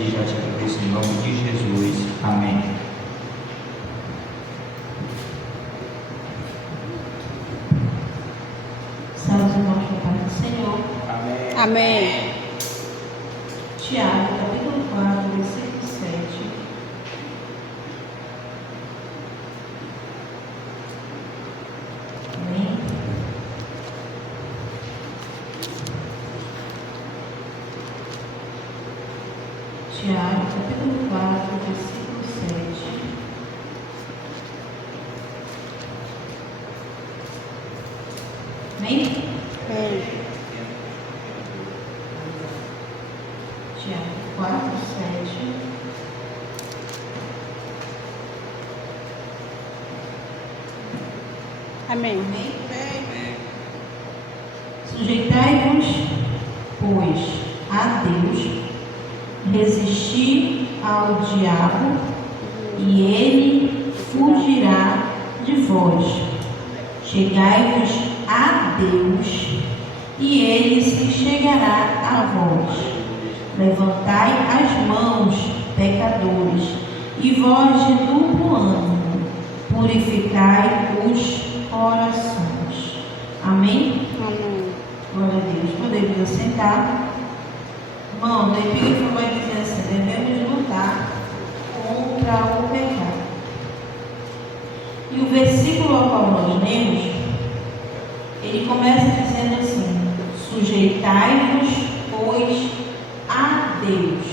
e já te agradeço em nome de Jesus. Amém. Salve, irmãos, da paz do Senhor. Amém. Amém. Tiago, capítulo 4, versículo 7. Amém. Tiago, capítulo 4, versículo 7. Amém? Amém. Tiago 4, 7. Amém. Amém? Sujeitai-vos, pois, a Deus, resisti ao diabo, e ele fugirá de vós. Chegai-vos a Deus, e ele se chegará a vós. Levantai as mãos, pecadores, e vós de duplo ânimo, purificai os corações. Amém? Amém. Glória a Deus. Podemos assentar. Irmão, a epígrafe vai dizer assim: devemos lutar contra o pecado. E o versículo ao qual nós lemos, ele começa dizendo assim: sujeitai-vos, pois, a Deus.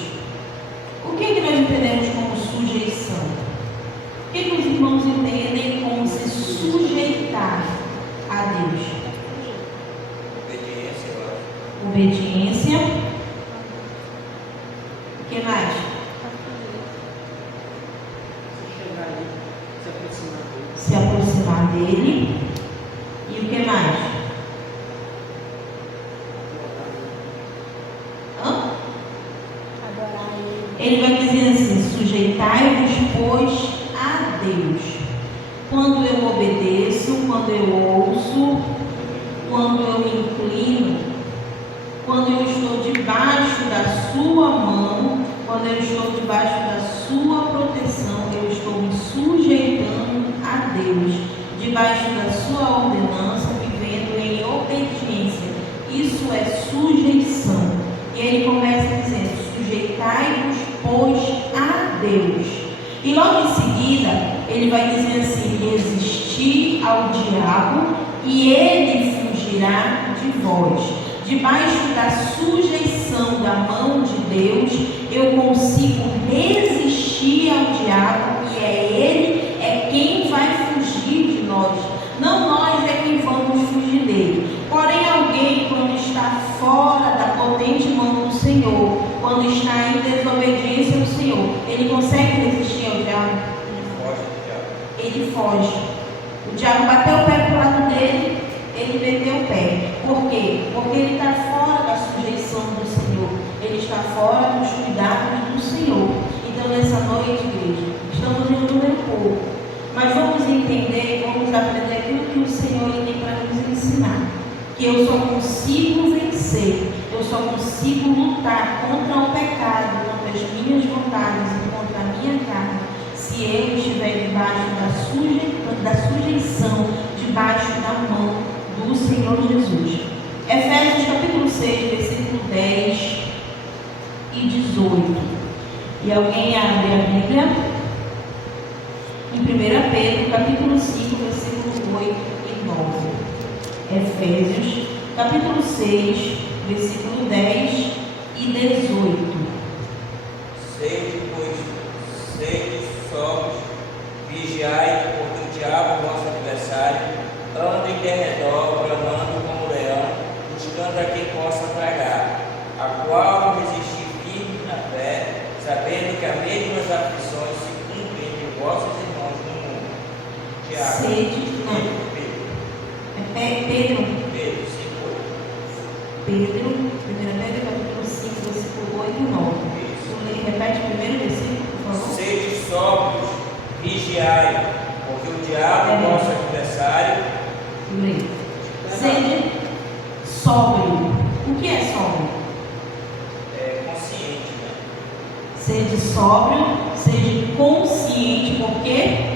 O que nós entendemos como sujeição? O que os irmãos entendem como se sujeitar a Deus? Obediência, eu acho. Obediência. O que mais? Se aproximar dele. E o que mais? Adorar Ele. Ele vai dizer assim: sujeitai-vos, pois, a Deus. Quando eu obedeço, quando eu ouço, quando eu me inclino, quando eu estou debaixo da sua mão, quando eu estou debaixo da sua proteção, eu estou me sujeitando a Deus, debaixo da sua ordenança, vivendo em obediência. Isso é sujeição. E ele começa dizendo: sujeitai-vos, pois, a Deus. E logo em seguida, ele vai dizer assim: resisti ao diabo, e ele fugirá de vós. Debaixo da sujeição da mão de Deus, eu consigo resistir ao diabo, e ele é quem vai fugir de nós. Não nós é quem vamos fugir dele. Porém, alguém, quando está fora da potente mão do Senhor, quando está em desobediência ao Senhor, ele consegue resistir ao diabo? Ele foge. O diabo bateu o pé para o lado dele, ele meteu o pé. Por quê? Porque ele está fora da sujeição do Senhor. Ele está fora dos cuidados do Senhor. Então, nessa noite, igreja, estamos em número pouco, mas vamos entender, vamos aprender aquilo que o Senhor tem para nos ensinar. Que eu só consigo vencer, eu só consigo lutar contra o pecado, contra as minhas vontades e contra a minha carne, se eu estiver debaixo da sujeição, debaixo da mão do Senhor Jesus. Efésios capítulo 6, versículo 10 e 18. E alguém abre a Bíblia em 1 Pedro capítulo 5, versículo 8 e 9. Efésios capítulo 6, versículo 10 e 18. Sede sóbrios, vigiai, porque o diabo, nosso adversário, anda em derredor, bramando como leão, buscando a quem possa tragar, a qual resistir firme na fé, sabendo que as mesmas aflições se cumprem entre vossos irmãos no mundo. Tiago, Sede, não. Pedro, 1 Pedro capítulo 5, versículo 8 e 9. Repete o primeiro versículo, por favor. Sede sóbrios, vigiai, porque o diabo, nosso adversário, Sede sóbrio. O que é sóbrio? é consciente, né? Sede sóbrio, sede consciente, por quê?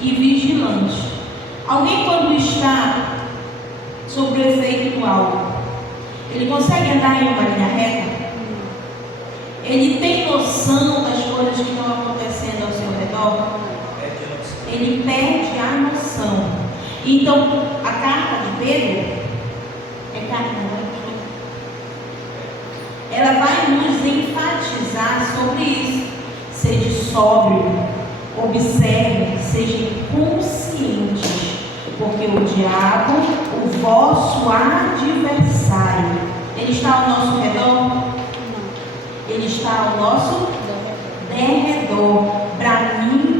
E vigilante. Alguém, quando está sob o efeito do álcool, ele consegue andar em uma linha reta? Ele tem noção das coisas que estão acontecendo ao seu redor? Ele perde a noção. Então, a carta de Pedro é carta, não é? Ela vai nos enfatizar sobre isso. Seja sóbrio, observe, seja consciente, porque o diabo, o vosso adversário, ele está ao nosso redor? Ele está ao nosso derredor, bramando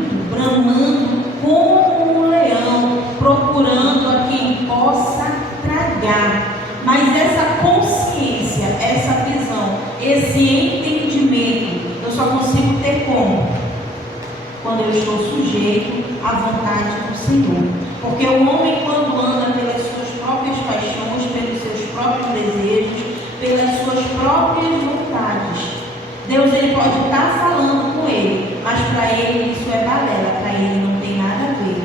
como um leão, procurando a quem possa tragar. Mas essa consciência, essa visão, esse entendimento, eu só consigo ter como? Quando eu estou sujeito à vontade do Senhor. Porque o homem, quando anda pelas suas próprias paixões, pelos seus próprios desejos, pelas suas próprias vontades, Deus, ele pode estar falando com ele, mas para ele isso é balela, para ele não tem nada a ver.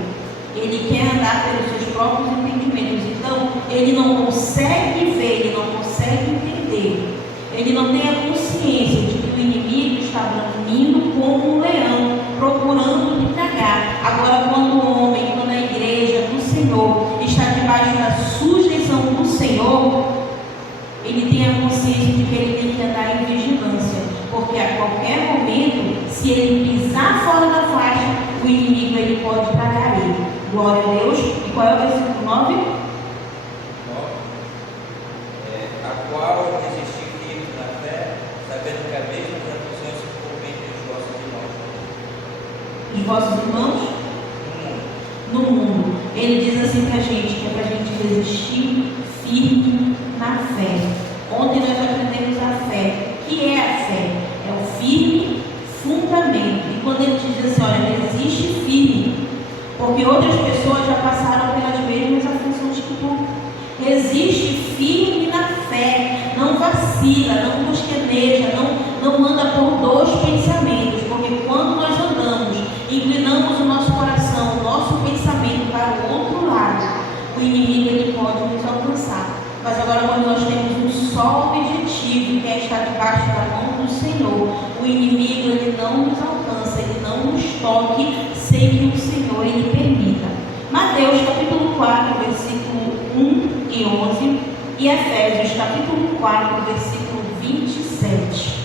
Ele quer andar pelos seus próprios entendimentos, então ele não consegue ver, ele não consegue entender, ele não tem a consciência de que o inimigo está bramindo como um leão, procurando lhe tragar. Agora, quando o homem, quando a igreja do Senhor está debaixo da sujeição do Senhor, ele tem a consciência de que ele tem que andar em vigilância, porque a qualquer momento, se ele pisar fora da faixa, o inimigo ele pode tragar ele. Glória a Deus. E qual é o versículo 9? A qual resistir firme na fé, sabendo que a mesma aflições se cumpre entre os vossos irmãos. Os vossos irmãos? No mundo. Ele diz assim para a gente, que é para a gente resistir firme na fé. Ontem nós aprendemos a fé. O que é a fé? É o firme fundamento. E quando ele diz assim, olha, resiste firme, porque outras pessoas já passaram pelas mesmas aflições que tu. Resiste firme na fé, não vacila, não bosqueneja, não anda por dois pensamentos, porque quando nós andamos, inclinamos o nosso coração, o nosso pensamento para o outro lado, o inimigo ele pode nos alcançar. Mas agora, quando nós temos um só objetivo, que é estar debaixo da mão do Senhor, o inimigo ele não nos alcança, ele não nos toque sem que o Senhor ele permita. Mateus capítulo 4, versículo 1 e 11 e Efésios capítulo 4, versículo 27.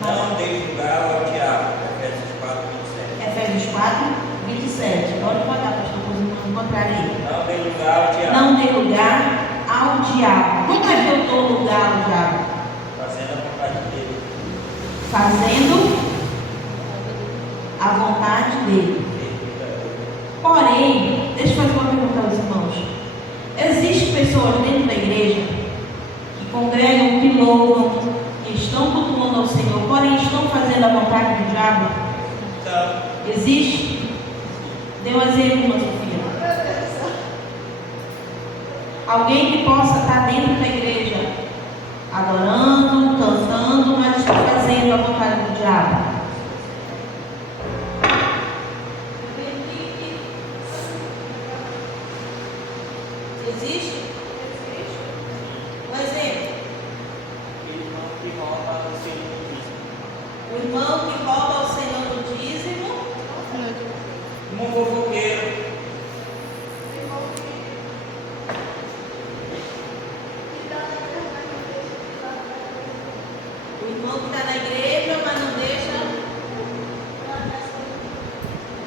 Não deis lugar ao diabo. Efésios 4, 27. Pode pagar, pastor, coisa contrária aí. Não dê lugar ao diabo. Não dê lugar ao diabo. Como é que eu dou lugar ao diabo? Fazendo a vontade dele. Fazendo a vontade dele. Porém, deixa eu fazer uma pergunta aos irmãos. Existem pessoas dentro da igreja que congregam, que louvam, que estão cultuando ao Senhor, porém estão fazendo a vontade do diabo? Então, Existe? Dê um exemplo, irmã Sofia. Alguém que possa estar dentro da igreja, adorando, cantando, mas está fazendo a vontade do diabo. Existe? Um exemplo. O irmão que rouba ao Senhor no dízimo. um fofoqueiro. O irmão que está na igreja, mas não deixa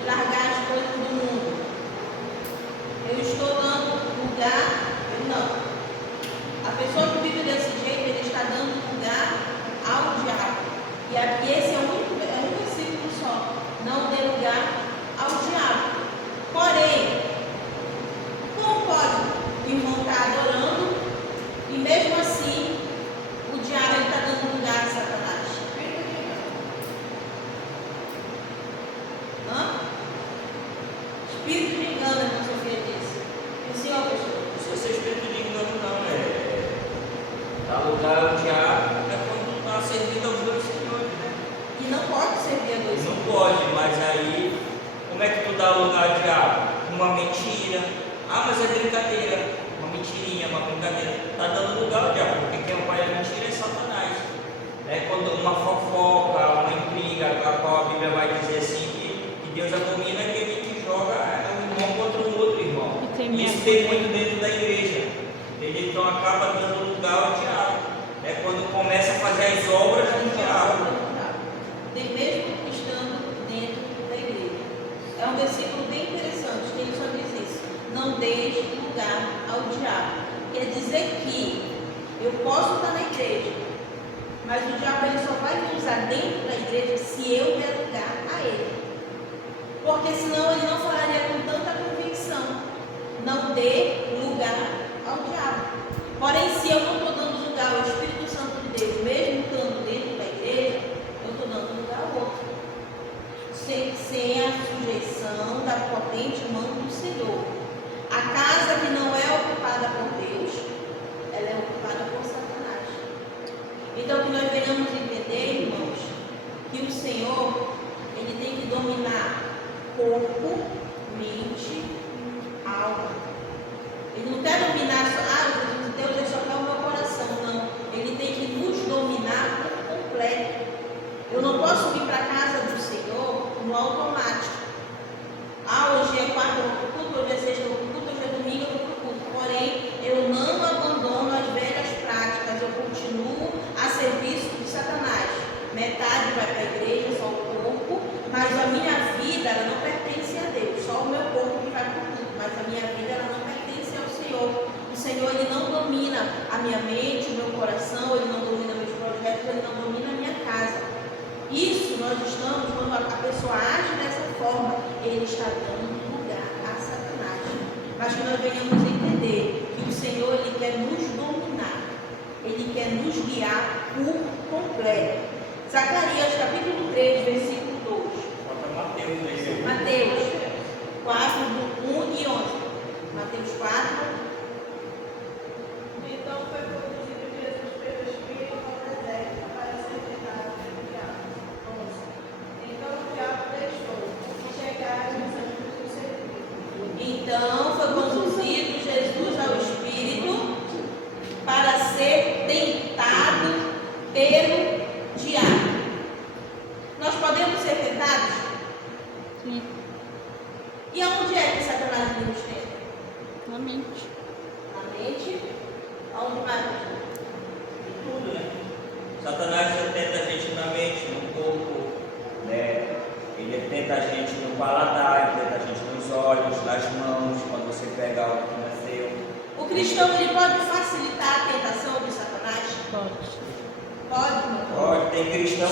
largar as coisas do mundo. Eu estou dando lugar, não. A pessoa que vive desse jeito, ele está dando lugar ao diabo. E aqui esse é um versículo só. Não dê lugar ao diabo. Porém, como pode o irmão estar adorando e mesmo assim o diabo está dando lugar a Satanás? Espírito de engano, como a Sofia disse. E o senhor, pastor? Se você espírito de engano não. Dar lugar ao diabo é quando não está servindo aos dois senhores, né? E não pode servir a dois Não senhores. pode, mas aí, como é que tu dá lugar ao diabo? Uma mentira. Ah, mas é brincadeira. Uma mentirinha, uma brincadeira. Está dando lugar ao diabo, porque quem é o pai da mentira é Satanás. Quando uma fofoca, uma intriga, a qual a Bíblia vai dizer assim que Deus abomina aquele que joga um irmão contra um outro irmão. Isso tem muito dentro da igreja. Ele então acaba dando lugar ao diabo. Quando começa a fazer as obras do diabo. Tem mesmo estando dentro da igreja. É um versículo bem interessante, que ele só diz isso: não deixe lugar ao diabo. Quer dizer que eu posso estar na igreja, mas o diabo ele só vai me usar dentro da igreja se eu der lugar a ele. Porque senão ele não falaria com tanta convicção. Não dê lugar ao diabo. Porém, se eu não estou dando lugar ao Espírito Santo de Deus, mesmo estando dentro da igreja, eu estou dando lugar ao outro. Sem a sujeição da potente mão do Senhor. A casa que não é ocupada por Deus, ela é ocupada por Satanás. Então, que nós venhamos entender, irmãos, que o Senhor, ele tem que dominar corpo, mente, alma. Ele não quer dominar só, Deus, ele só quer o meu coração. Não, ele tem que nos dominar por completo. Eu não posso vir para a casa do Senhor no automático. Hoje é quarta, eu vou para o culto, hoje é sexta, eu vou para o culto, hoje é domingo, eu vou para o culto. Porém, eu não abandono as velhas práticas, eu continuo a serviço de Satanás. Metade vai para a igreja, só o corpo, mas a minha vida ela não pertence a Deus, só o meu corpo que vai para o culto, mas a minha vida ela não pertence ao Senhor. O Senhor ele não domina a minha mente, o meu coração, ele não domina meus projetos, ele não domina a minha casa. Isso nós estamos, quando a pessoa age dessa forma, ele está dando lugar a Satanás. Mas que nós venhamos entender que o Senhor ele quer nos dominar, ele quer nos guiar por completo. Zacarias capítulo 3, versículo 2. Falta Mateus aí. Mateus 4, do 1 e 11. Mateus 4. Então foi conduzido Jesus pelo Espírito ao deserto para ser tentado pelo diabo. 11. Então o diabo deixou que chegaram os anjos do serviço. Então foi conduzido Jesus ao Espírito para ser tentado pelo diabo. Nós podemos ser tentados? Sim, E aonde é que Satanás nos tenta? na mente. Na mente? Aonde mais? Tudo, né? Satanás tenta a gente na mente, no corpo, né? Ele tenta a gente no paladar, ele tenta a gente nos olhos, nas mãos, quando você pega algo que não é seu. O cristão ele pode facilitar a tentação de Satanás? Pode. Pode, irmão? Olha, tem cristão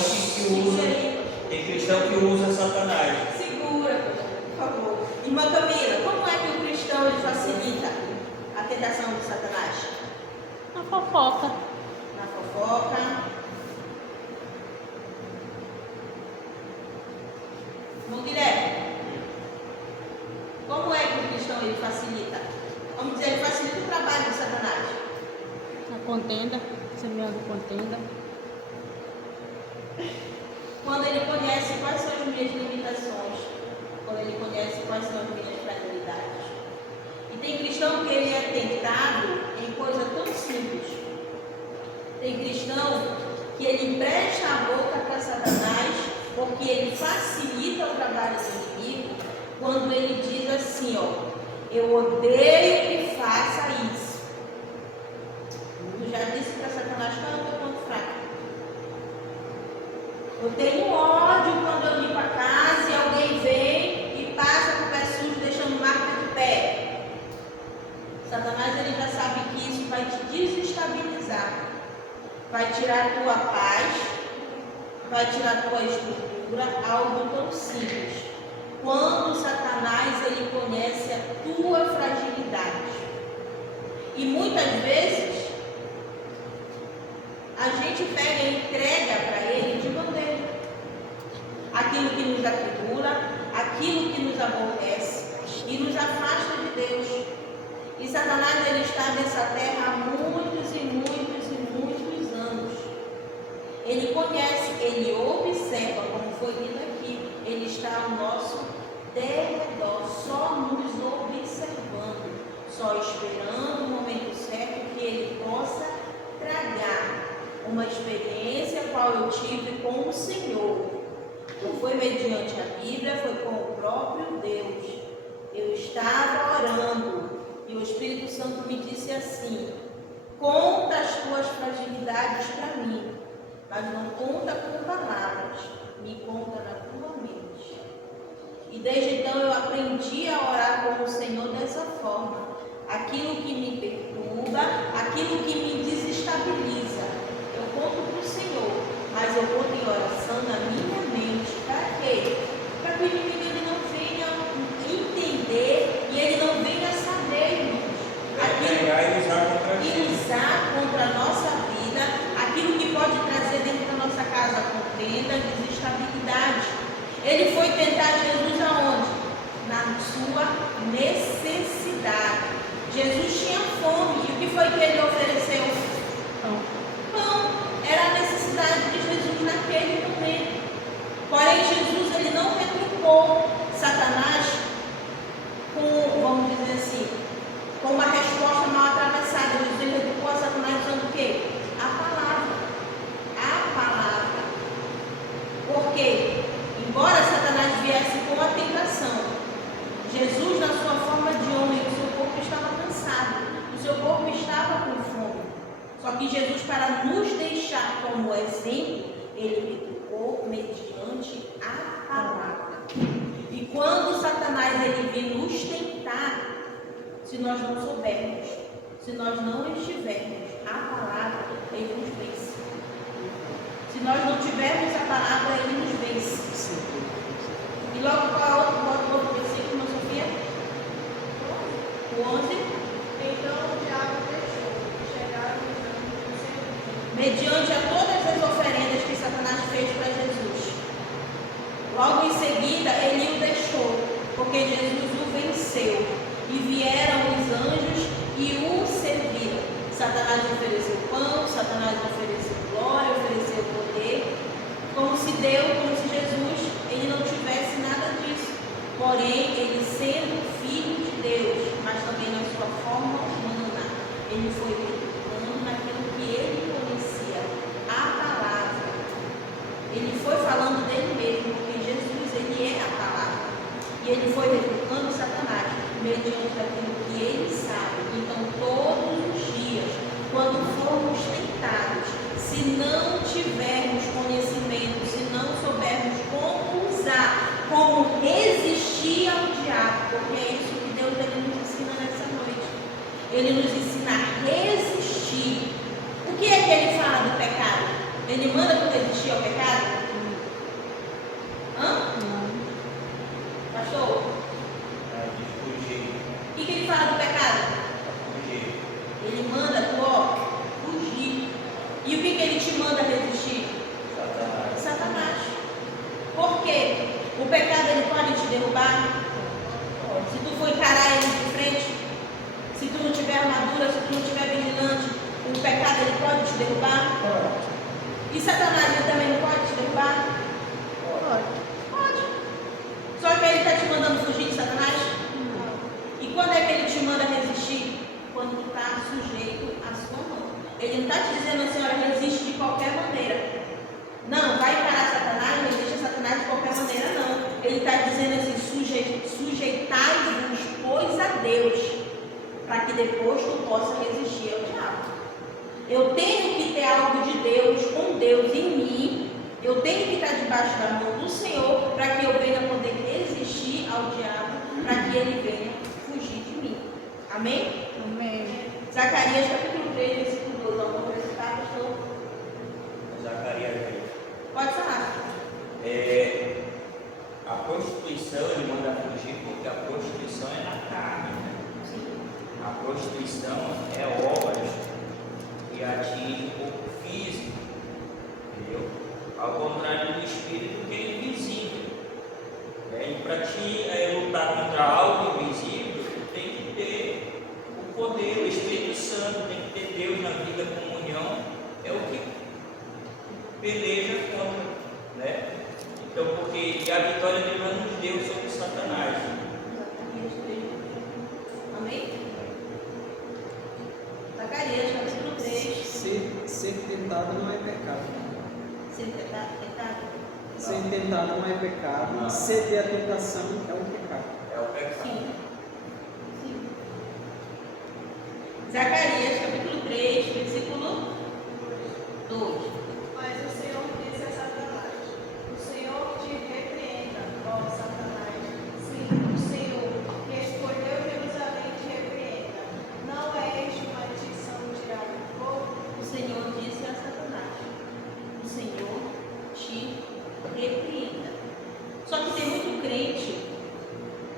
tem cristão que usa Satanás. Segura, por favor. Irmã Camila, como é que o cristão ele facilita a tentação de Satanás? A fofoca. Na fofoca. Irmão Guilherme, como é que o cristão ele facilita? Vamos dizer, ele facilita o trabalho de Satanás. A contenda. Semeando contenda. Quando ele conhece quais são as minhas limitações, quando ele conhece quais são as minhas fragilidades. E tem cristão que ele é tentado em coisa tão simples. Tem cristão que ele empresta a boca para Satanás porque ele facilita o trabalho do inimigo quando ele diz assim, eu odeio que faça isso. Tu já disse para Satanás qual é o teu ponto fraco? Eu tenho ódio quando eu limpo a casa e alguém vem e passa com o pé sujo deixando marca de pé. Satanás ele já sabe que isso vai te desestabilizar, vai tirar a tua paz, vai tirar a tua estrutura, algo tão simples. Quando Satanás ele conhece a tua fragilidade. E muitas vezes a gente pega e entrega para ele de bandeja aquilo que nos atribula, aquilo que nos aborrece e nos afasta de Deus. E Satanás ele está nessa terra há muitos e muitos e muitos anos. Ele conhece, ele observa, como foi dito aqui, ele está ao nosso derredor, só nos observando, só esperando o momento certo que ele possa tragar uma experiência qual eu tive com o Senhor. Não foi mediante a Bíblia, foi com o próprio Deus. Eu estava orando e o Espírito Santo me disse assim: conta as tuas fragilidades para mim, mas não conta com palavras, me conta na tua mente. E desde então eu aprendi a orar com o Senhor dessa forma. Aquilo que me perturba, aquilo que me desestabiliza, eu conto para o Senhor, mas eu conto em oração na minha mente. Para quê? Para que o inimigo ele não venha entender e ele não venha saber, irmãos, e usar contra a nossa vida aquilo que pode trazer dentro da nossa casa contenda, desestabilidade. Ele foi tentar Jesus aonde? Na sua necessidade. Jesus tinha fome. E o que foi que ele ofereceu? Pão. Era a necessidade de Jesus naquele momento. Porém, Jesus ele não retrucou Satanás com, vamos dizer assim, com uma resposta mal atravessada. Jesus ele retrucou a Satanás dizendo o quê? A palavra. A palavra. Porque, embora Satanás viesse com a tentação, Jesus, na sua forma de homem, o seu corpo estava cansado, o seu corpo estava com fome. Só que Jesus, para nos deixar como exemplo, ele retrucou mediante a palavra. E quando Satanás ele vir nos tentar, se nós não soubermos, se nós não estivermos a palavra, ele nos vence. Se nós não tivermos a palavra, ele nos vence. E logo qual é o outro versículo, irmã Sofia? O 11. Então o diabo deixou e chegaram os anjos do Senhor. Mediante a todas as oferendas que Satanás fez para Jesus. Logo em seguida, ele o deixou, porque Jesus o venceu. E vieram os anjos e o serviram. Satanás ofereceu pão, Satanás ofereceu glória, ofereceu poder. Como se Jesus, ele não tivesse nada disso. Porém, ele sendo filho de Deus, mas também na sua forma humana, ele foi retrucando naquilo que ele conhecia, a palavra. Ele foi falando dele mesmo, porque Jesus, ele é a palavra. E ele foi retrucando Satanás, mediante aquilo que ele sabe. Então, todos os dias, quando formos tentados, se não tivermos conhecimento, se não soubermos como usar, como resistir ao diabo, porque é isso que Deus ele nos ensina nessa noite. Ele nos ensina a resistir. O que é que ele fala do pecado? Ele manda tu resistir ao pecado? Hã? Pastor? O que ele fala do pecado? Ele manda tu, fugir. E o que ele te manda resistir? Satanás. Por quê? O pecado ele pode te derrubar? Se tu for encarar ele de frente, se tu não tiver armadura, se tu não tiver vigilante, o pecado ele pode te derrubar? E Satanás ele também não pode te derrubar? Pode. Só que ele está te mandando fugir de Satanás? E quando é que ele te manda resistir? Quando tu está sujeito à sua mão. Ele não está te dizendo assim, olha, resiste de qualquer maneira. Não, vai encarar Satanás, resiste a Satanás de qualquer maneira, não. Ele está dizendo assim, sujeitai-vos, pois, a Deus, para que depois tu possa resistir ao diabo. Eu tenho que ter algo de Deus, com Deus em mim. Eu tenho que estar debaixo da mão do Senhor, para que eu venha poder resistir ao diabo, para que ele venha fugir de mim. Amém? Amém. Zacarias capítulo 3, versículo 12. Alguma coisa que está, pastor? Zacarias. Pode falar. A prostituição ele manda fugir porque a prostituição é na carne. Né? A prostituição é obras que atingem o corpo físico, entendeu? Ao contrário do espírito que é invisível. E para ti lutar contra algo invisível, tem que ter o santo, tem que ter Deus na vida, comunhão, é o que peleja contra, né? Então, porque a vitória de Deus nos deu sobre Satanás. Amém? Zacarias, capítulo 3. Ser tentado não é pecado. Ser tentado? Ser tentado não é pecado. Não. Ceder à tentação é um pecado. É o pecado. Sim. Sim. Zacarias, capítulo 3, versículo 2. Mas o Senhor disse a Satanás: o Senhor te repreenda, ó Satanás. Sim, o Senhor, que escolheu Jerusalém, te repreenda. Não é este uma maldição tirada do fogo? O Senhor disse a Satanás: o Senhor te repreenda. Só que tem muito crente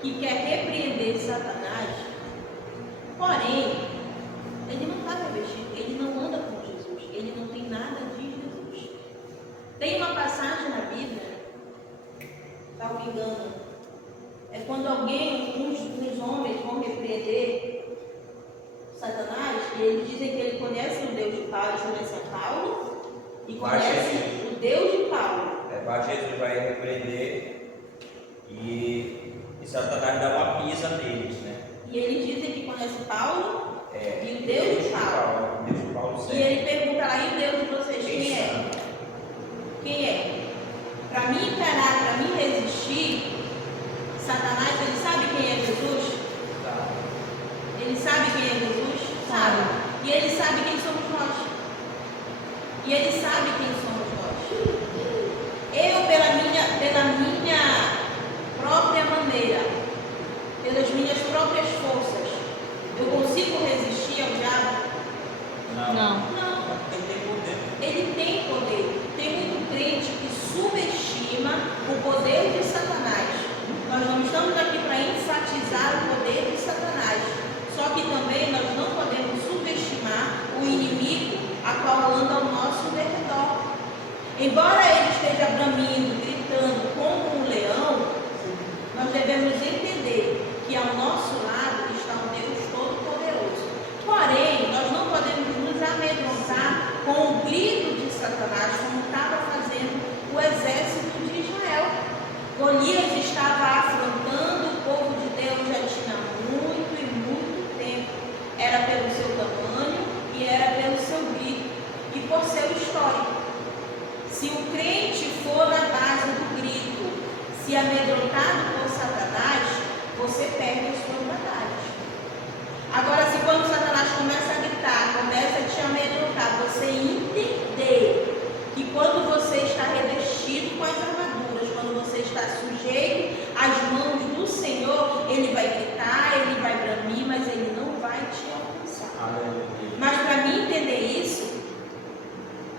que quer repreender Satanás, porém, ele não está revestido, ele não anda com Jesus, ele não tem nada de Jesus. Tem uma passagem na Bíblia, salvo engano, é quando uns homens vão repreender Satanás, e eles dizem que ele conhece o Deus de Paulo, eles conhecem Paulo e conhecem o Deus de Paulo. Jesus vai repreender e Satanás dá uma pisa neles, né? E eles dizem que conhece Paulo e o Deus Deus de Paulo. Deus de Paulo E sempre. ele pergunta lá, e o Deus de vocês, quem é? Quem é? Para mim encarar, para mim resistir, Satanás, ele sabe quem é Jesus? Tá. Ele sabe quem é Jesus? Sabe. E ele sabe quem somos nós. E ele sabe quem somos nós. Eu, pela minha própria maneira, pelas minhas próprias forças, eu consigo resistir ao diabo? Não. Não. Ele tem poder. Ele tem poder. Tem muito crente que subestima o poder de Satanás. Nós não estamos aqui para enfatizar o poder de Satanás. Só que também nós não podemos subestimar o inimigo a qual anda ao nosso derredor. Embora ele esteja bramindo, gritando como um leão, nós devemos entender que ao nosso lado está um Deus Todo-Poderoso. Porém, nós não podemos nos amedrontar com o grito de Satanás, como estava fazendo o exército de Israel. Golias estava afrontando o povo de Deus já tinha muito e muito tempo. Era pelo seu tamanho e era pelo seu grito e por seu histórico. Se o crente for na base do grito, se amedrontado por Satanás, você perde as suas batalhas. Agora, se quando Satanás começa a gritar, começa a te amedrontar, você entender que quando você está revestido com as armaduras, quando você está sujeito às mãos do Senhor, ele vai gritar, ele vai bramir, mas ele não vai te alcançar. Aleluia. Mas para mim entender isso,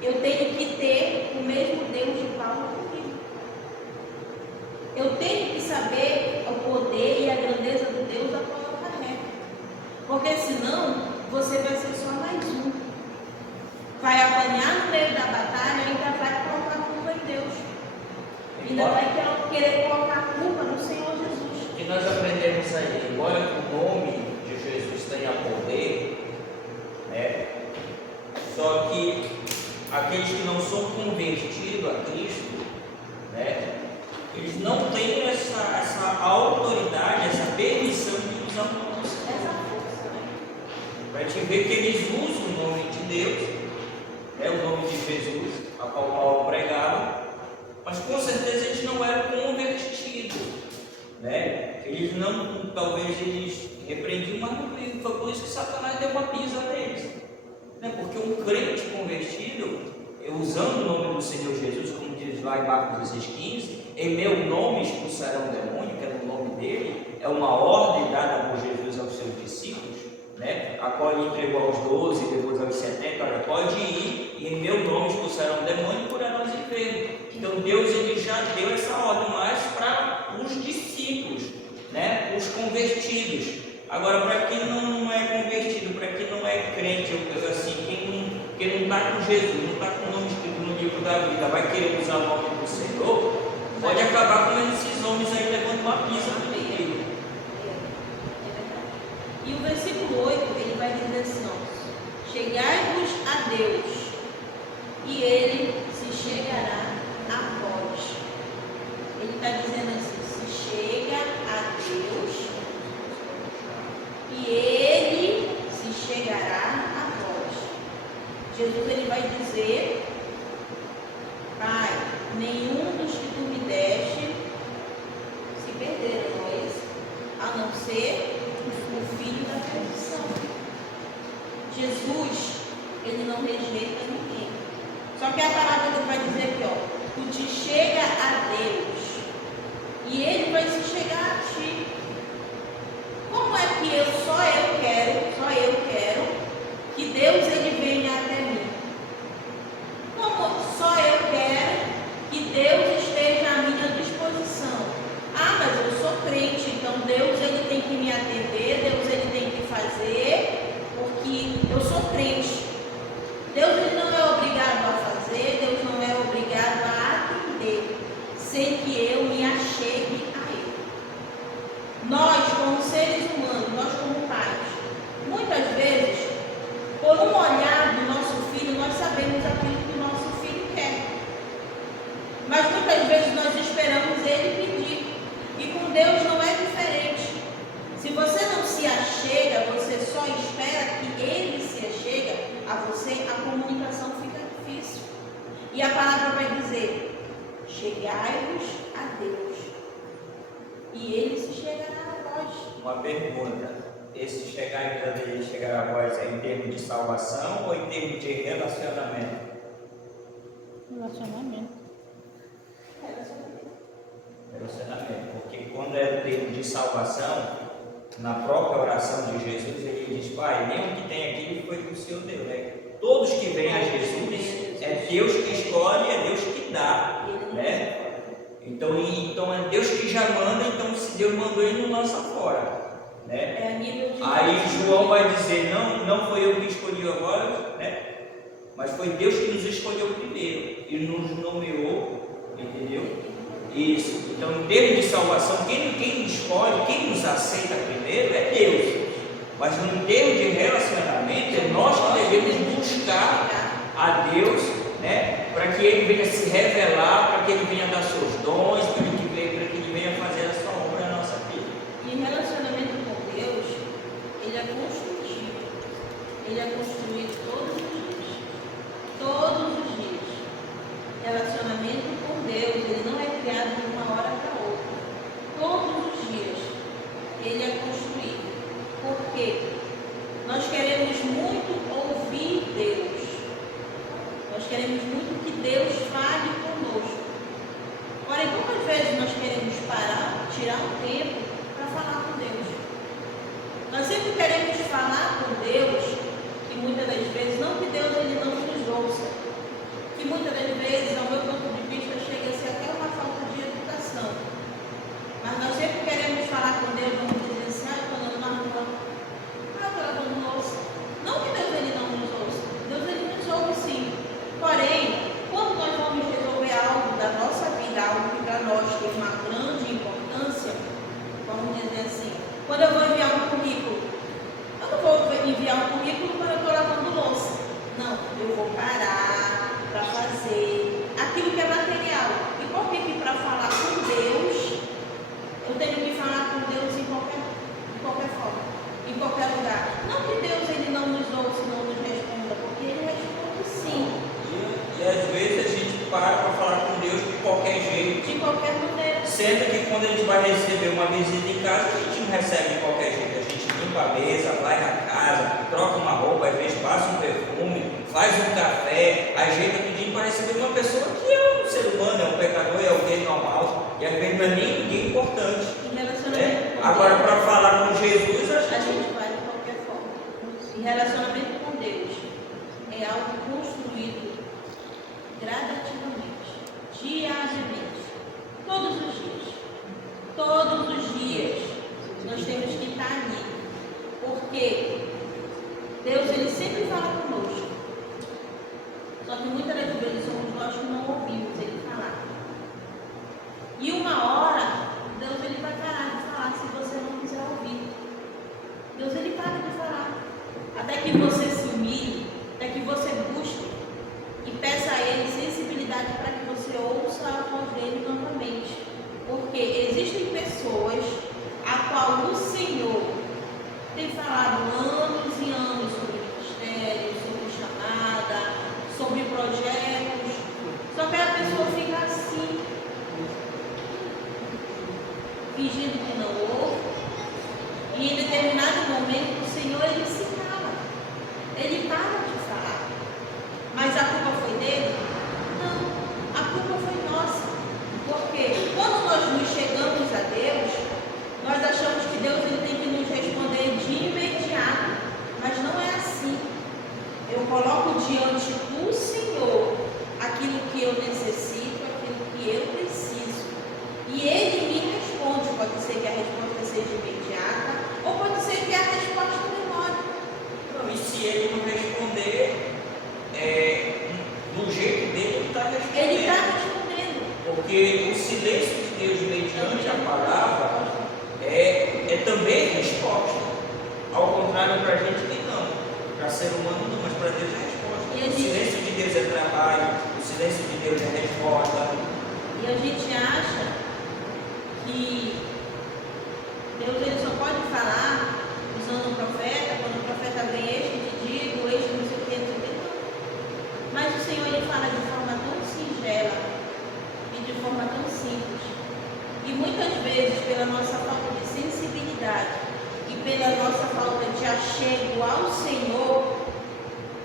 eu tenho que ter o mesmo Deus de Paulo comigo. Eu tenho que saber o poder e a grandeza do Deus a qual eu carrego. Porque senão, você vai ser só mais um. Vai apanhar no meio da batalha e ainda vai colocar a culpa em Deus. Ainda vai querer colocar a culpa no Senhor Jesus. E nós aprendemos aí, embora que o nome de Jesus tenha poder, né? Só que aqueles que não são convertidos a Cristo, né? Eles não têm essa autoridade, essa permissão de usar o nome do Senhor. Essa força, né? Para a gente ver que eles usam o nome de Deus, né? O nome de Jesus, a qual Paulo pregava, mas com certeza eles não eram convertidos, né? Eles não, talvez eles repreendiam, mas não foi por isso que Satanás deu uma pisa neles, né? Porque um crente convertido, usando o nome do Senhor Jesus, como diz lá em Marcos 16,15, em meu nome expulsarão o demônio, que é o nome dele, é uma ordem dada por Jesus aos seus discípulos, né? A qual ele entregou aos 12, depois aos 70, olha, pode ir, e em meu nome expulsarão o demônio e curarão os enfermos. Então Deus ele já deu essa ordem mais para os discípulos, né? Os convertidos. Agora, para quem não é convertido, para quem não é crente, assim, quem não está com Jesus, não está com o nome escrito no livro da vida, vai querer usar o nome do Senhor, pode acabar com esses homens aí levando uma pisa no meio. É verdade. E o versículo 8, ele vai dizer assim, ó, Deus, e ele se chegará a vós. Ele está dizendo assim: se chega a Deus, e ele se chegará a vós. Jesus ele vai dizer: Pai, nenhum dos que tu me deste se perderam, não é isso? A não ser o filho da perdição. Jesus, ele não rejeita ninguém. Só que a palavra dele vai dizer aqui, ó: tu te chega a Deus, e ele vai se chegar a ti. Como é que só eu quero que Deus ele venha até mim? Como só eu quero que Deus esteja à minha disposição? Ah, mas eu sou crente, então Deus ele tem que me atender, Deus ele tem que fazer, porque eu sou crente. Deus ele não é obrigado a fazer, Deus não é obrigado a atender, sem que eu me achegue a Ele. Nós, como seres humanos, nós como pais, muitas vezes, por um olhar do nosso filho, nós sabemos aquilo que o nosso filho quer. Mas muitas vezes nós esperamos ele pedir. E com Deus não é diferente. Se você não se achega, você só espera que ele se achega a você, a comunicação fica difícil. E a palavra vai dizer: chegai-vos a Deus, e ele se chegará a vós. Uma pergunta: esse chegar a Deus, chegar a vós é em termos de salvação ou em termos de relacionamento? Relacionamento. Relacionamento, porque quando é o termo de salvação, na própria oração de Jesus, ele diz: Pai, nenhum que tem aqui foi que o Senhor deu, né? Todos que vêm a Jesus, é Deus que escolhe, é Deus que dá, né? Então é Deus que já manda, então se Deus mandou, ele não lança fora, né? Aí João vai dizer: não foi eu que escolhi agora, né? Mas foi Deus que nos escolheu primeiro, e nos nomeou, entendeu? Isso. Então, em termos de salvação, quem escolhe, quem nos aceita primeiro é Deus. Mas em termos de relacionamento, é nós que devemos buscar a Deus, né? Para que Ele venha se revelar, para que Ele venha dar seus dons, para que Ele venha fazer a sua obra na nossa vida. E relacionamento com Deus, ele é construtivo. Ele é construído todos os dias. Todos os dias. Relacionamento com Deus, ele não é criado de uma hora para outra. Todos os dias ele é construído. Por quê? Nós queremos muito ouvir Deus. Nós queremos muito que Deus fale conosco. Porém, quantas vezes nós queremos parar, tirar um tempo para falar com Deus? Nós sempre queremos falar com Deus, que muitas das vezes, não que Deus ele não nos ouça, que muitas das vezes, ao meu ponto de vista, chega a ser até uma falta de educação. Mas nós sempre queremos falar com Deus, vamos dizer assim: estou andando na rua, estou lavando louça. Não que Deus ele não nos ouça, Deus ele nos ouve sim. Porém, quando nós vamos resolver algo da nossa vida, algo que para nós tem uma grande importância, vamos dizer assim, quando eu vou enviar um currículo, eu não vou enviar um currículo quando eu estou lavando louça. Não, eu vou parar para fazer aquilo que é material. E por que para falar com Deus, eu tenho que falar com Deus em qualquer forma, em qualquer lugar? Não que Deus ele não nos ouça, não nos responda, porque ele responde sim. E às vezes a gente para falar com Deus de qualquer jeito. De qualquer maneira. Sendo que quando a gente vai receber uma visita em casa, a gente não recebe de qualquer jeito. A gente limpa a mesa, vai na casa, troca uma roupa, às vezes passa um perfume, faz um café, ajeita tudinho para receber uma pessoa que é um ser humano, é um pecador, é alguém normal, e às vezes não é nem ninguém importante. Em relacionamento Né? com Agora, Deus, para falar com Jesus, a gente vai de qualquer forma. E relacionamento com Deus é algo construído gradativamente, diariamente, todos os dias. Todos os dias nós temos que estar ali, porque Deus ele sempre fala conosco. Só que muitas das vezes somos nós que não ouvimos ele falar. E uma hora Deus ele vai parar de falar se você não quiser ouvir. Deus ele para de falar. Até que você se humilhe, até que você busque e peça a Ele sensibilidade para que você ouça a voz dele novamente. Porque existem pessoas a qual o Senhor tem falado anos e anos sobre ministério, sobre chamada, sobre projetos, só que a pessoa fica assim, fingindo que não ouve, e em determinado momento o Senhor ele se cala, ele para de falar. Mas a culpa foi dele? Não, a culpa foi nossa. Porque quando nós nos chegamos a Deus, nós achamos que Deus ele tem que nos responder de imediato, mas não é assim. Eu coloco diante do Senhor aquilo que eu necessito, aquilo que eu preciso, e Ele me responde. Pode ser que a resposta seja imediata, ou pode ser que a resposta demore. Não, e se ele não responder, do jeito dele, ele está respondendo. Ele está respondendo. Porque o silêncio de Deus mediante a palavra é também resposta. Ao contrário, para a gente que não. Para ser humano não, mas para Deus é resposta. E a O gente- silêncio de Deus é trabalho, o silêncio de Deus é resposta. E a gente acha que Deus ele só pode falar usando o profeta, quando o profeta vem este te digo, este não sei o que, não sei o que. Mas o Senhor ele fala de forma tão singela e de forma tão simples. E muitas vezes, pela nossa falta de sensibilidade e pela nossa falta de achego ao Senhor,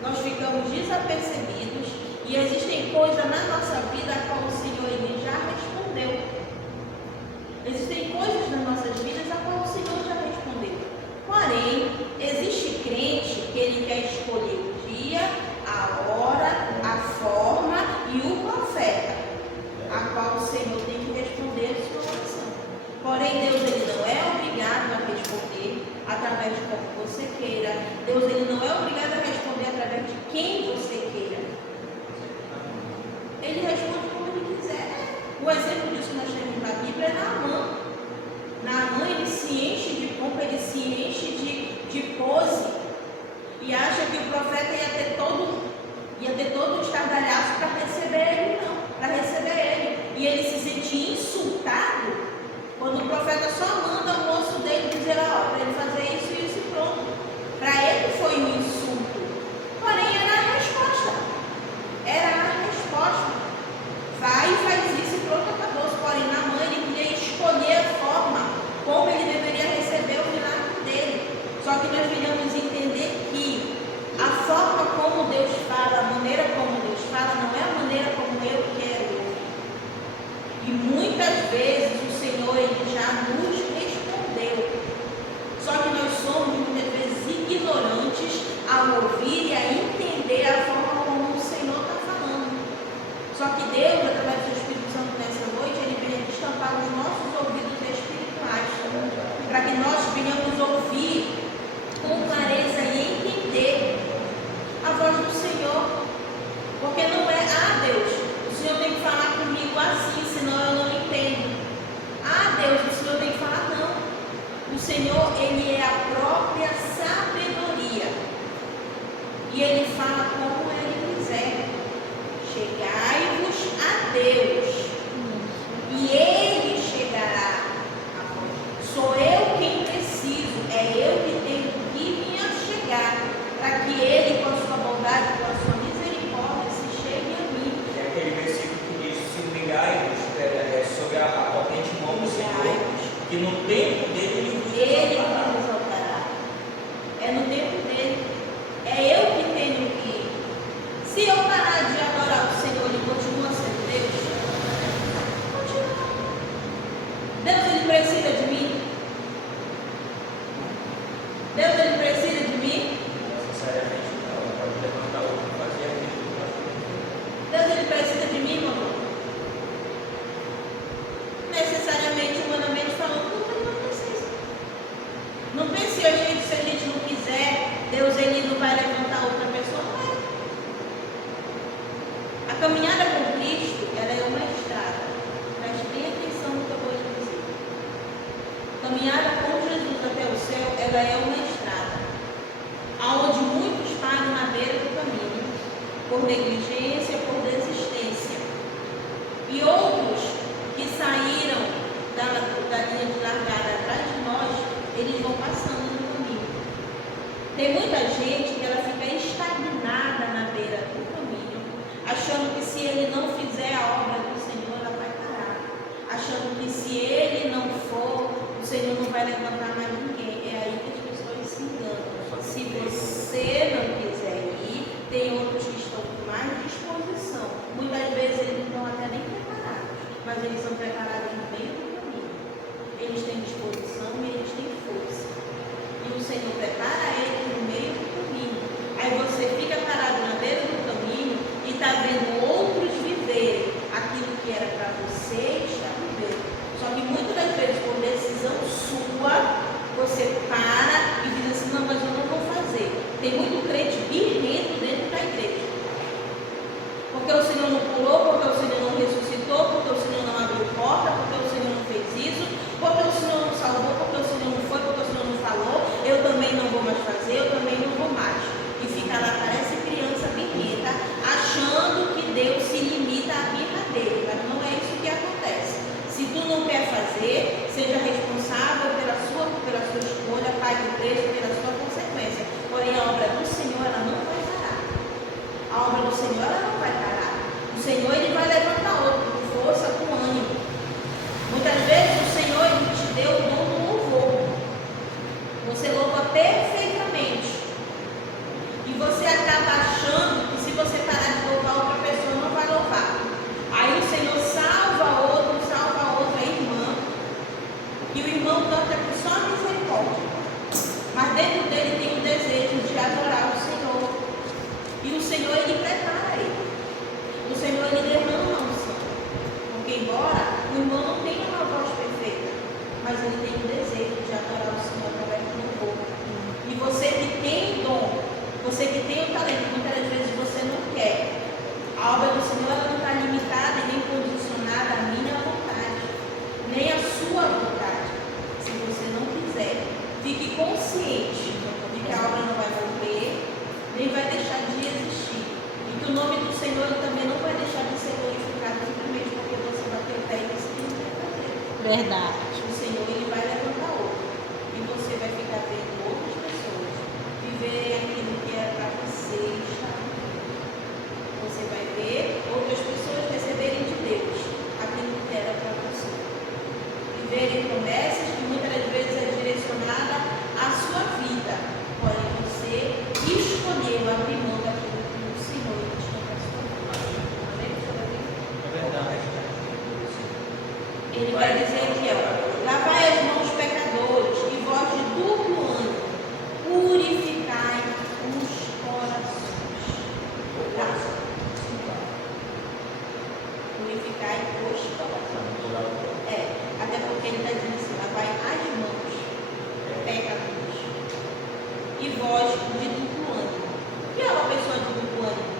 nós ficamos desapercebidos e existem coisas na nossa vida a qual o Senhor ele já respondeu. Existem coisas nas nossas vidas a qual o Senhor já respondeu. Porém, existe crente que ele quer escolher o dia, a hora, a forma e o profeta, a qual o Senhor tem que responder a sua oração. Porém, Deus ele não é obrigado a responder através de como você queira. Deus ele não é obrigado a responder através de quem você queira. Ele responde como ele quiser. O exemplo disso que nós temos na Bíblia é Naamã. Naamã ele se enche de pompa, ele se enche de pose e acha que o profeta ia ter todo um estardalhaço para receber ele, não, para receber ele. E ele se sente insultado quando o profeta só manda o moço dele dizer, ó, para ele fazer isso, isso e pronto. Para ele foi um insulto. Porém, era a resposta. Era a resposta. Vai e faz isso e pronto, acabou. Porém, Naamã ele queria escolher a forma como ele deveria receber o milagre dele. Só que nós viramos entender que a forma como Deus fala, a maneira como Deus fala, não é a maneira como eu quero. E muitas vezes o Senhor ele já nos respondeu. Só que nós somos muitas vezes ignorantes ao ouvir e a entender a forma como o Senhor está falando. Só que Deus, através do Espírito Santo nessa noite, ele vem destampar os nossos ouvidos espirituais, para que nós venhamos ouvir com clareza e entender a voz do Senhor. Porque não é, Deus, o Senhor tem que falar comigo assim, senão eu não entendo. Deus, o Senhor tem que falar, não. O Senhor, ele é a própria sabedoria. E ele fala como ele quiser. Chegai-vos a Deus, e Ele chegará a vós. Sou eu quem preciso, é eu que tenho que me achegar, para que Ele, com a sua bondade, com a sua misericórdia, se chegue a mim. É aquele versículo que diz, se humilhai-vos sobre a potente mão do Senhor, que no tempo dele Ele vos exaltará. nos exaltará. É no tempo dele. É eu que tenho que. Se eu parar de adorar o Senhor, ele continua sendo Deus? Continua. Deus, ele precisa de mim? Deus, ele precisa de mim? Necessariamente não, pode levantar outro e fazer aquilo que está fazendo. Deus, ele precisa de mim, meu amor? Necessariamente, humanamente falando, ele não precisa. Não pense a gente, se a gente não quiser, Deus, ele não vai levantar outra pessoa, não é? A caminhada com Cristo, ela é uma estrada. Preste bem atenção no que eu vou te dizer. Caminhada com Jesus até o céu, ela é uma estrada. Aonde muitos param na beira do caminho, por negligência, Tem muita gente que ela fica estagnada na beira do caminho, achando que se ele não fizer a obra do Senhor, ela vai parar. Achando que se ele não for, o Senhor não vai levantar mais ninguém. É aí que as pessoas se enganam. Se você não quiser ir, tem outros que estão com mais disposição. Muitas vezes eles não estão até nem preparados, mas eles são preparados no meio do caminho. Eles têm disposição e eles têm força. E o Senhor prepara eles no meio do caminho. Aí você fica parado na beira do caminho e está vendo outros viverem aquilo que era para você estar vivendo. Só que muitas das vezes, por decisão sua, você para e diz assim: não, mas eu não vou fazer. Tem muito crente birrento dentro da igreja. Porque o Senhor não pulou, porque o Senhor não ressuscitou, porque o Senhor não abriu porta, porque o Senhor não fez isso, porque o Senhor não salvou, porque o Senhor não foi, porque o Senhor não falou, eu também não vou mais fazer, eu também não vou mais. E fica lá, parece criança birrenta, achando que Deus se limita à birra dele, mas não é isso que acontece. Se tu não quer fazer, seja responsável pela sua escolha, pague o preço pela sua consequência. Porém, a obra do Senhor, ela não vai parar. A obra do Senhor, ela não vai parar. O Senhor, ele vai levantar outro com força, com ânimo. Muitas vezes o Senhor, ele te deu o dom do louvor. Você louva perfeitamente. E você acaba achando que se você parar de louvar, outra pessoa não vai louvar. Aí o Senhor salva outra irmã. E o irmão canta aqui só a misericórdia. Mas dentro dele tem o desejo de adorar o Senhor. E o Senhor, ele prepara ele. O Senhor, ele derrama a unção. Porque embora o irmão não tenha uma voz perfeita, mas ele tem o desejo de adorar o Senhor através do louvor. E você que tem o dom, você que tem o talento, muitas das vezes você não quer. A obra do Senhor, ela não está limitada e nem condicionada à minha vontade, nem à sua vontade. Se você não quiser, fique consciente de que a obra não vai morrer, nem vai deixar de existir. E que o nome do Senhor também não vai deixar de ser glorificado simplesmente porque você bateu o pé e disse que não quer fazer. Verdade. O Senhor, ele vai levantar outro. E você vai ficar vendo outras pessoas viverem aquilo que era para você estar vivendo. Você vai ver outras pessoas receberem de Deus aquilo que era para você. Viverem promessas que muitas das vezes é direcionada à sua vida. Porém, você escolheu abrir mão daquilo que o Senhor tinha para sua vida. Amém? É verdade. Ele vai dizer aqui, ó: lavai as mãos, pecadores, e vós de duplo ânimo, purificai os corações. Tá? Purificai os corações. Até porque ele está dizendo assim: lavai as mãos, pecadores, e vós de duplo ânimo. O que é uma pessoa de duplo ânimo?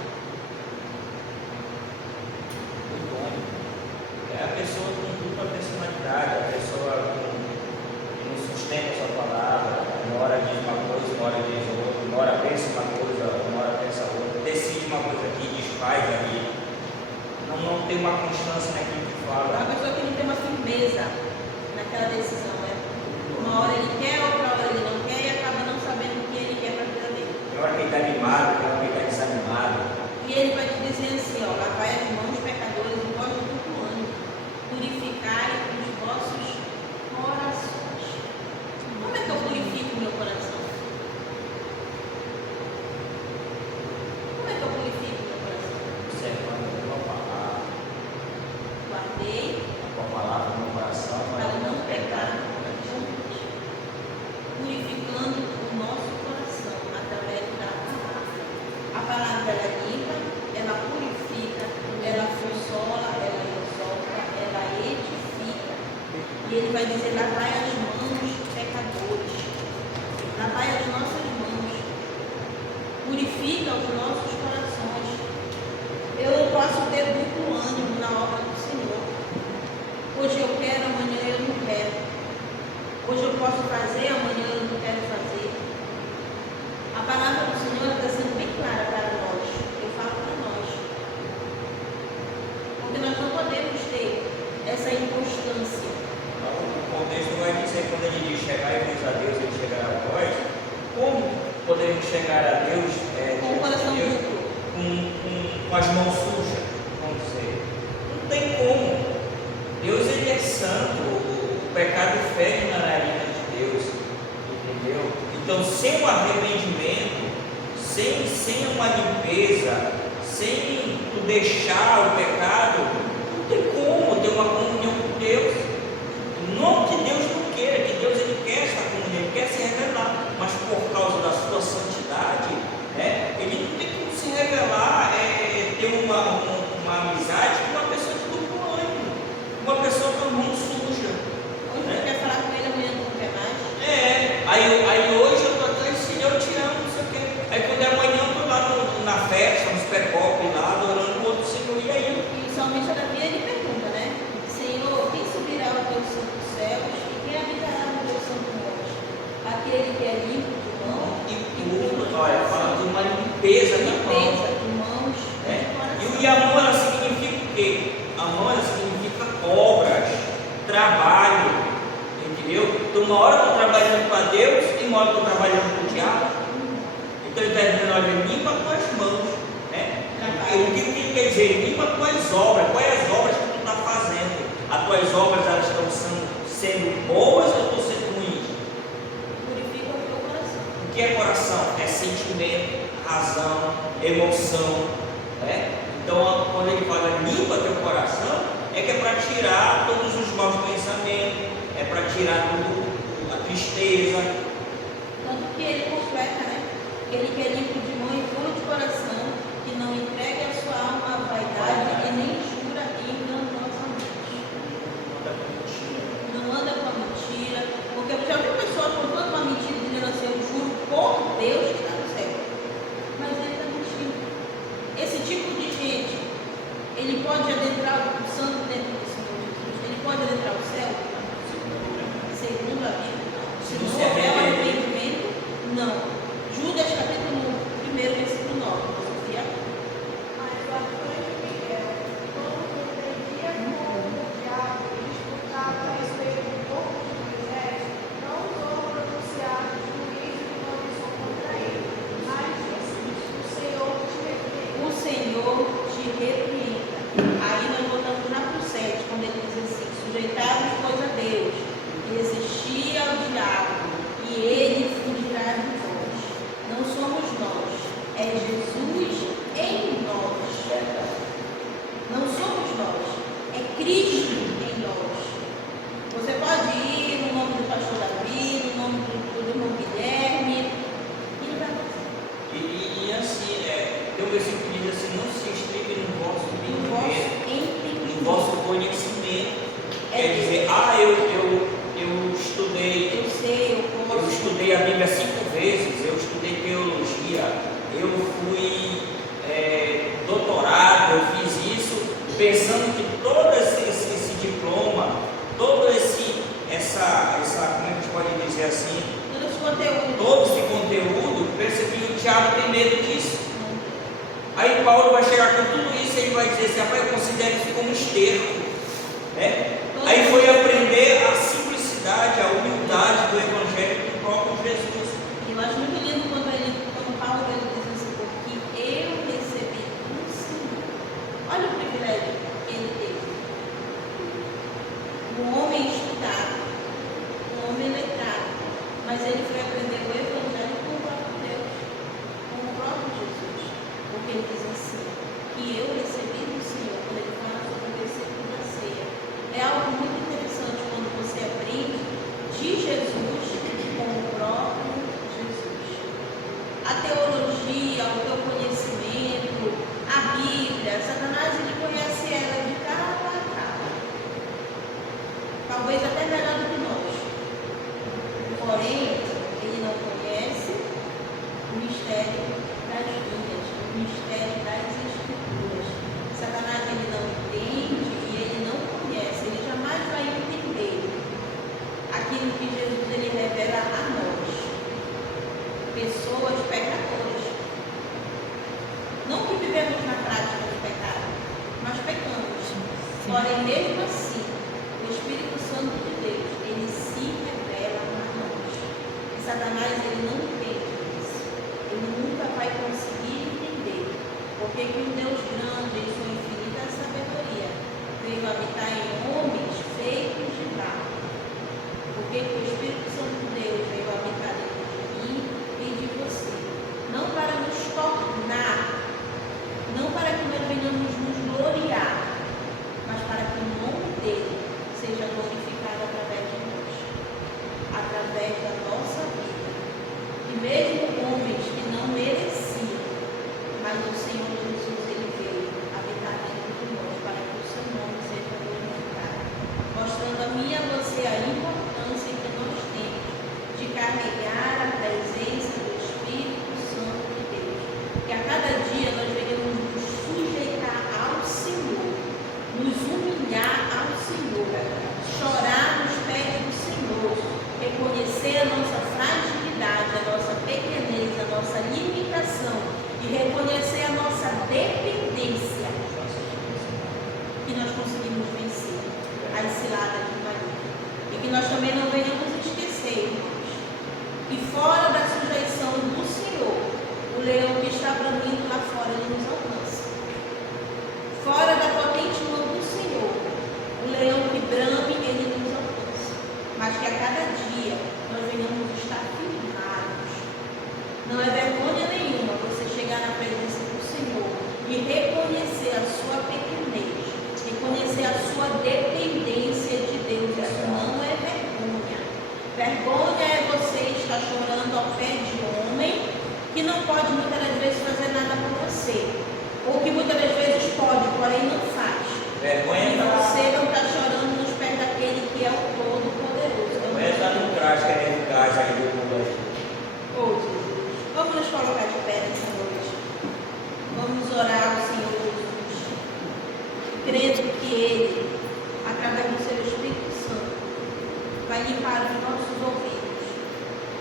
É a pessoa com dupla personalidade, a pessoa que não sustenta a sua palavra, uma hora diz uma coisa, uma hora diz outra, uma hora pensa uma coisa, uma hora pensa outra, decide uma coisa aqui, desfaz ali. Não tem uma constância naquilo que É fala. uma pessoa que não tem uma firmeza naquela decisão, né? Uma hora ele quer, outra hora ele não quer e acaba não sabendo o que ele quer para a vida dele. Tem hora que ele está animado, tem hora que ele está desanimado. E ele vai te dizer assim, ó: lavai as mãos, pecadores, e vós de duplo ânimo, purificai os vossos corações. Como é que eu purifico o meu coração? Como é que eu purifico o meu coração? Observando a tua palavra, Guardei a tua palavra no coração, para não pecar juntos, purificando o nosso coração através da palavra. A palavra, ela limpa, ela purifica, ela consola, ela exalta, ela edifica. E ele vai dizer: lavai as mãos, pecadores, lavai as nossas mãos, purifica os nossos corações. Eu não posso ter duplo ânimo na obra do Senhor. Hoje eu quero, amanhã eu não quero. Hoje eu posso fazer, amanhã eu não quero fazer. A palavra do Senhor está sendo bem clara para nós. Eu falo para nós. Porque nós não podemos ter essa inconstância. O contexto vai dizer, quando ele diz chegar e vos a Deus, ele chegará a vós, como podemos sem uma limpeza, sem tu deixar o pecado, não tem como ter uma comunhão com Deus. Não que Deus não queira, que Deus ele quer essa comunhão, ele quer se revelar, mas por causa da sua santidade, ele não tem como se revelar, ter uma amizade com uma pessoa de duplo ânimo, uma pessoa com a mão suja. Hoje tu quer falar com ele, amanhã tu não quer mais? Aí hoje eu estou atrás de eu te amo, não sei o quê. Aí quando é amanhã eu estou lá na festa, no super pop, lá adorando o outro Senhor, e aí? E o salmista Davi ele pergunta, né? Senhor, quem subirá ao teu santo céu e quem habitará no teu santo monte? Aquele que é limpo de mão E tudo, olha, fala de uma limpeza da mão. limpeza de mãos e de coração. E a mão ela significa o quê? A mão ela significa obras, trabalho, entendeu? Então uma hora eu estou trabalhando para Deus e uma hora eu estou trabalhando para o diabo. Então ele está dizendo, olha, limpa as tuas mãos, né? O que ele quer dizer? Limpa as tuas obras. Quais as obras que tu está fazendo? As tuas obras elas estão sendo boas ou estão sendo ruins? Purifica o teu coração. O que é coração? É sentimento, razão, emoção, né? Então quando ele fala limpa teu coração, é que é para tirar todos os maus pensamentos, é para tirar tudo, a tristeza. Tanto que ele completa, né? Ele que é limpo de mão e puro de coração, que não entregue a sua alma à vaidade e nem jura enganosamente. Não anda com a mentira, porque eu já vi pessoas contando uma mentira dizendo assim, eu juro por Deus que está no céu. Mas ele está mentindo. Esse tipo de gente, ele pode adentrar o santo dentro do Senhor Jesus, ele pode adentrar o céu? Segundo a Bíblia, não. Se não houver o arrependimento, não. Judas capítulo 1, versículo 9. Sofia. Mas o arcanjo Miguel, quando pretendia com o diabo e disputava a respeito do corpo de Moisés, não ousou pronunciar juízo de maldição contra ele, mas disse: o Senhor te repreenda. O Senhor te repreenda. Aí nós voltamos lá para o 7, quando ele diz assim: sujeitai-vos, pois, a Deus, e resistir ao diabo, e ele fugirá de vós. Não somos nós, é Jesus em nós. Não somos nós, é Cristo em nós. Você pode ir no nome do pastor Davi, no nome do irmão Guilherme, e ele vai fazer. E assim, tem um versículo que diz assim, não se estribe no vosso No vosso entendimento, no vosso entendimento. conhecimento. É Quer dizer, eu estudei, Eu sei, eu eu posso. estudei a Bíblia 5 vezes, eu estudei teologia, eu fui doutorado, eu fiz isso pensando que todo esse diploma, todo como é que a gente pode dizer assim, Todo esse conteúdo. todo esse conteúdo, percebi que o diabo tem medo disso. Aí Paulo vai chegar com tudo isso e ele vai dizer assim, rapaz, eu considero isso como esterco, né? Aí foi aprender a simplicidade, a humildade do Evangelho do próprio Jesus. Eu acho muito lindo quando Paulo ele diz assim, porque eu recebi do Senhor. Olha o privilégio que ele teve. Um homem estudado, um homem letrado, mas ele foi aprender o Evangelho com o próprio Deus, com o próprio Jesus. Porque ele diz assim, que eu recebi do Senhor, quando ele fala sobre o versículo da ceia. É algo muito interessante quando você aprende de Jesus com o próprio Jesus. A teologia, o teu conhecimento, a Bíblia, Satanás ele conhece ela de cabo a cabo. Talvez até melhor do que nós. Porém, ele não conhece o mistério das Bíblias, o mistério das Escrituras. Satanás ele não entende e ele não conhece, ele jamais vai entender aquilo que Jesus ele revela a nós, pessoas pecadoras. Não que vivemos na prática do pecado, mas pecamos. Porém, mesmo assim, o Espírito Santo de Deus, ele se revela a nós. E Satanás ele não entende isso. Ele nunca vai conseguir entender. Porque que um Deus grande, em sua infinita sabedoria, veio habitar em homens feitos de barro. Porque que o Espírito Santo de Deus veio habitar dentro de mim e de você. Não para nos dependência que nós conseguimos vencer as ciladas do maligno. E que nós também não venhamos esquecer, irmãos, que fora da sujeição do Senhor, o leão que está bramindo lá fora, ele nos alcança. Fora da potente mão do Senhor, o leão que brame, ele nos alcança. Mas que a cada dia nós venhamos estar firmados. Não é vergonha nenhuma você chegar na presença do Senhor e reconhecer a sua pequenez, reconhecer a sua dependência de Deus. Isso não é vergonha. Vergonha é você estar chorando ao pé de homem que não pode muitas das vezes fazer nada por você, ou que muitas das vezes pode, porém não faz. Vergonha E está você não está chorando nos pés daquele que é o Todo-Poderoso. vergonha tá no traje que é dentro de casa aí do mundo aí. Oh, Jesus. Vamos nos colocar de pé nessa noite. Vamos orar ao Senhor Jesus, crendo que Ele, através do seu Espírito Santo, vai limpar os nossos ouvidos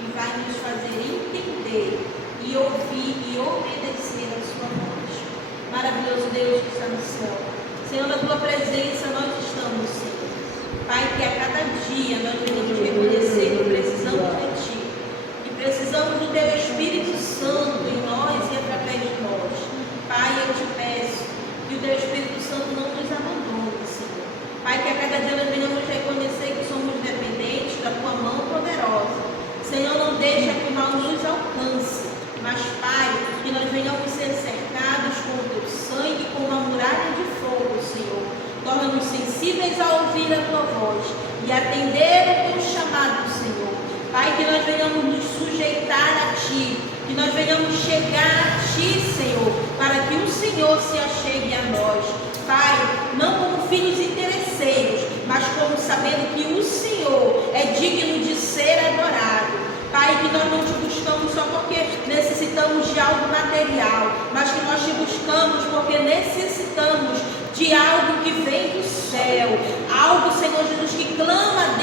e vai nos fazer entender e ouvir e obedecer a sua voz. Maravilhoso Deus que está no céu, Senhor, na tua presença nós estamos, Senhor. Pai, que a cada dia nós venhamos reconhecer que precisamos de Ti, que precisamos do Teu Espírito Santo em nós e através de nós. Pai, eu te peço que o Teu Espírito Santo não nos abandone, Senhor. Pai, que a cada dia nós venhamos reconhecer que somos dependentes da Tua mão poderosa. Senhor, não deixa que o mal nos alcance, mas, Pai, que nós venhamos ser cercados com o Teu sangue, com uma muralha de fogo, Senhor. Torna-nos sensíveis a ouvir a Tua voz e atender o Teu chamado, Senhor. Pai, que nós venhamos nos sujeitar a Ti, que nós venhamos chegar a Ti, Senhor, para que o Senhor se achegue a nós. Pai, não como filhos interesseiros, mas como sabendo que o Senhor é digno de ser adorado. Pai, que nós não Te buscamos só porque necessitamos de algo material, mas que nós Te buscamos porque necessitamos de algo que vem do céu, algo, Senhor Jesus, que clama